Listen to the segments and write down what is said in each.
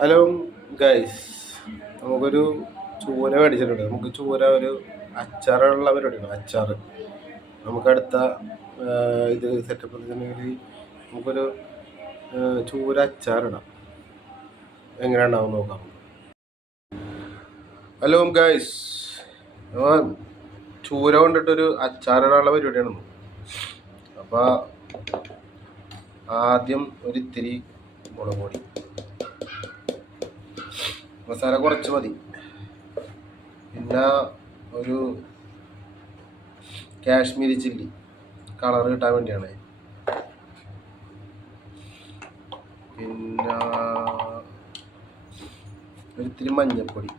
Hello guys നമുക്കൊരു ചൂര മേടിച്ചിട്ടുണ്ട്. നമുക്ക് ചൂര ഒരു അച്ചാറുള്ള പരിപാടിയാണ് അച്ചാർ നമുക്കടുത്ത ഇത് സെറ്റപ്പ് വെച്ചിട്ടുണ്ടെങ്കിൽ നമുക്കൊരു ചൂര അച്ചാറിടാം എങ്ങനെ ഉണ്ടാവും നോക്കാം. ഹലോ ഗൈസ് ചൂര കൊണ്ടിട്ടൊരു അച്ചാറിടാനുള്ള പരിപാടിയാണ് അപ്പോൾ ആദ്യം ഒരു ഇത്തിരി മുളക് പൊടി. മസാല കുറച്ച് മതി. പിന്നെ ഒരു കാശ്മീരി ചില്ലി. കളർ കിട്ടാൻ വേണ്ടിയാണ്. പിന്നെ ഒരിത്തിരി മഞ്ഞൾപ്പൊടി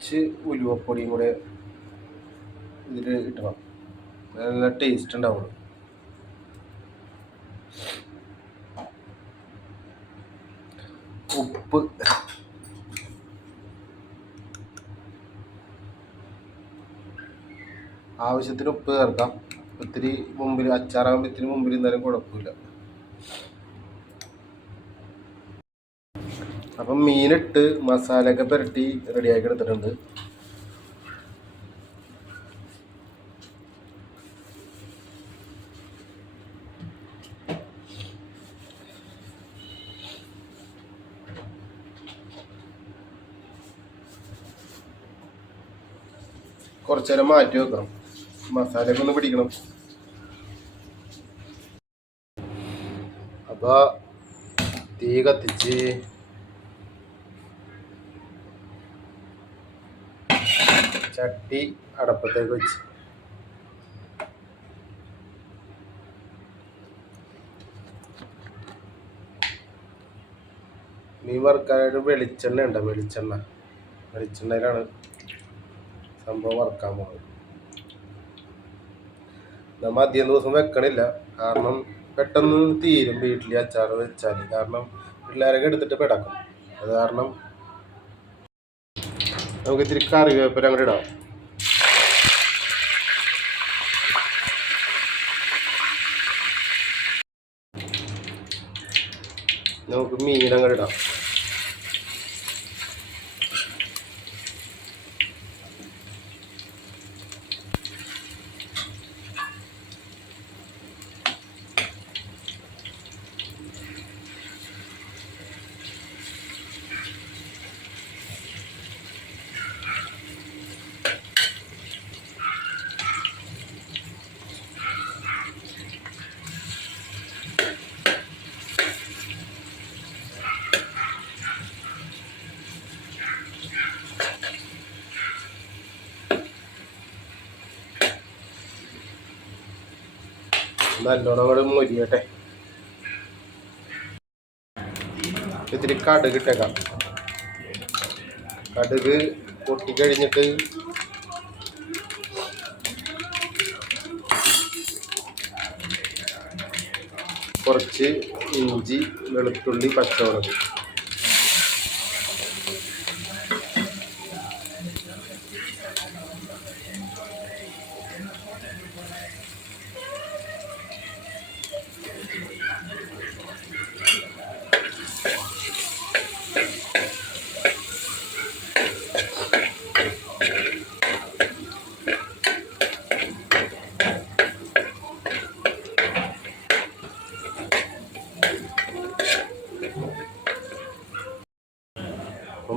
കുറച്ച് ഉലുവപ്പൊടിയും കൂടെ ഇതിൽ ഇടണം. നല്ല ടേസ്റ്റ് ഉണ്ടാവുള്ളൂ. ഉപ്പ്. ആവശ്യത്തിന് ഉപ്പ് ചേർക്കാം. ഒത്തിരി മുമ്പിൽ അച്ചാറാകുമ്പോൾ ഇത്തിരി മുമ്പിൽ ഇരുന്നാലും കുഴപ്പമില്ല. അപ്പം മീനിട്ട് മസാലയൊക്കെ പുരട്ടി റെഡിയാക്കി എടുത്തിട്ടുണ്ട്. കുറച്ചു നേരം മാറ്റി വെക്കണം. മസാലയൊക്കെ ഒന്ന് പിടിക്കണം. അപ്പൊ തീ കത്തിച്ച് ചട്ടി അടപ്പത്തേക്ക് വെച്ച്. മീൻ വറുക്കാനായിട്ട് വെളിച്ചെണ്ണ ഉണ്ട് വെളിച്ചെണ്ണ. വെളിച്ചെണ്ണയിലാണ് സംഭവം വറുക്കാൻ പോകുന്നത്. നമ്മ അധികം ദിവസം വെക്കണില്ല. കാരണം പെട്ടെന്ന് തീരും വീട്ടിൽ അച്ചാർ വെച്ചാൽ കാരണം പിള്ളേരൊക്കെ എടുത്തിട്ട് പിടക്കും. അത് കാരണം നമുക്ക് ഇത്തിരി കറിവേപ്പില അങ്ങോട്ട് ഇടാം. നമുക്ക് മീൻ അങ്ങോട്ട് ഇടാം. നല്ലോണം കൂടെ മൊരിയട്ടെ. ഇത്തിരി കടുക് ഇട്ടേക്കാം. കടുക് പൊട്ടിക്കഴിഞ്ഞിട്ട് കുറച്ച് ഇഞ്ചി വെളുത്തുള്ളി പച്ചമുളക്.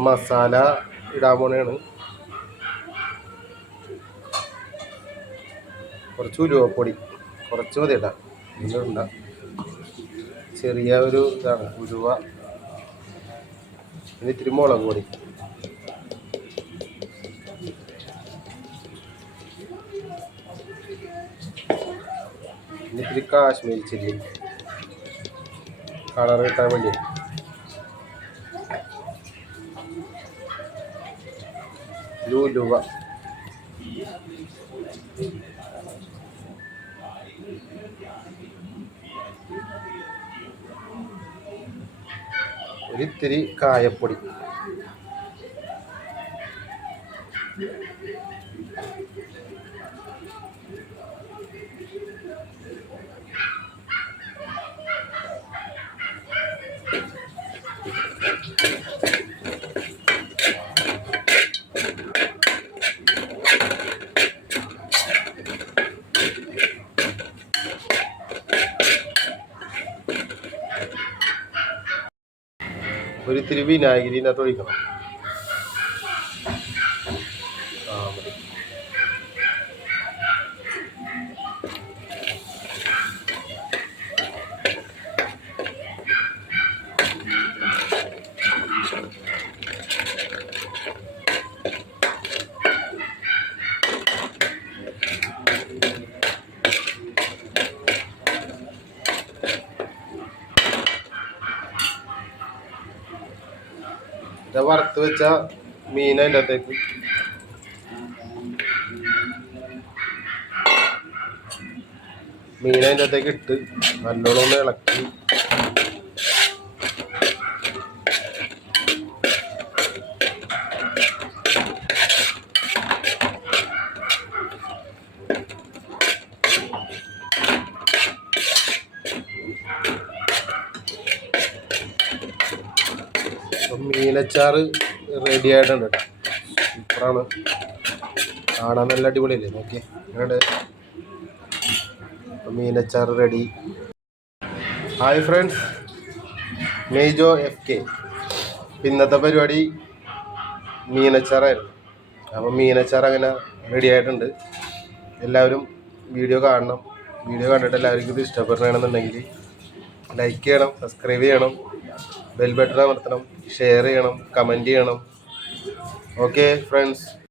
മസാല ഇടാൻ പോണേണ്. കുറച്ച് ഉലുവപ്പൊടി കുറച്ച് മതി ഇടാം ഇല്ല ചെറിയ ഒരു ഇതാണ് ഉലുവ. ഇത്തിരി മുളക് പൊടി. ഇത്തിരി കാശ്മീരി ചില്ലി. കളർ കിട്ടാൻ വേണ്ടി ஜூஜுவா ஒரு திரி காயப்பொடி तुरी त्रिवी नायगिरी नटोरी का വറുത്ത് വെച്ച മീൻ അതിന്റെ അകത്തേക്ക്. മീൻ അതിന്റെ അകത്തേക്ക് ഇട്ട് നല്ലോണം ഒന്ന് ഇളക്കി. മീനച്ചാറ് റെഡി ആയിട്ടുണ്ട് കേട്ടോ സൂപ്പറാണ്. കാണാൻ നല്ല അടിപൊളിയല്ലേ? നോക്കി അങ്ങോട്ട് മീനച്ചാറ് ready hi friends Mejo F K ഇന്നത്തെ പരിപാടി മീനച്ചാറായിരുന്നു. അപ്പം മീനച്ചാർ അങ്ങനെ റെഡി ആയിട്ടുണ്ട്. എല്ലാവരും വീഡിയോ കാണണം. വീഡിയോ കണ്ടിട്ട് എല്ലാവർക്കും ഇത് ഇഷ്ടപ്പെടണമെന്നുണ്ടെങ്കിൽ ലൈക്ക് ചെയ്യണം സബ്സ്ക്രൈബ് ചെയ്യണം ബെൽ ബട്ടൺ അമർത്തണം. ഷെയർ ചെയ്യണം കമന്റ് ചെയ്യണം. Okay friends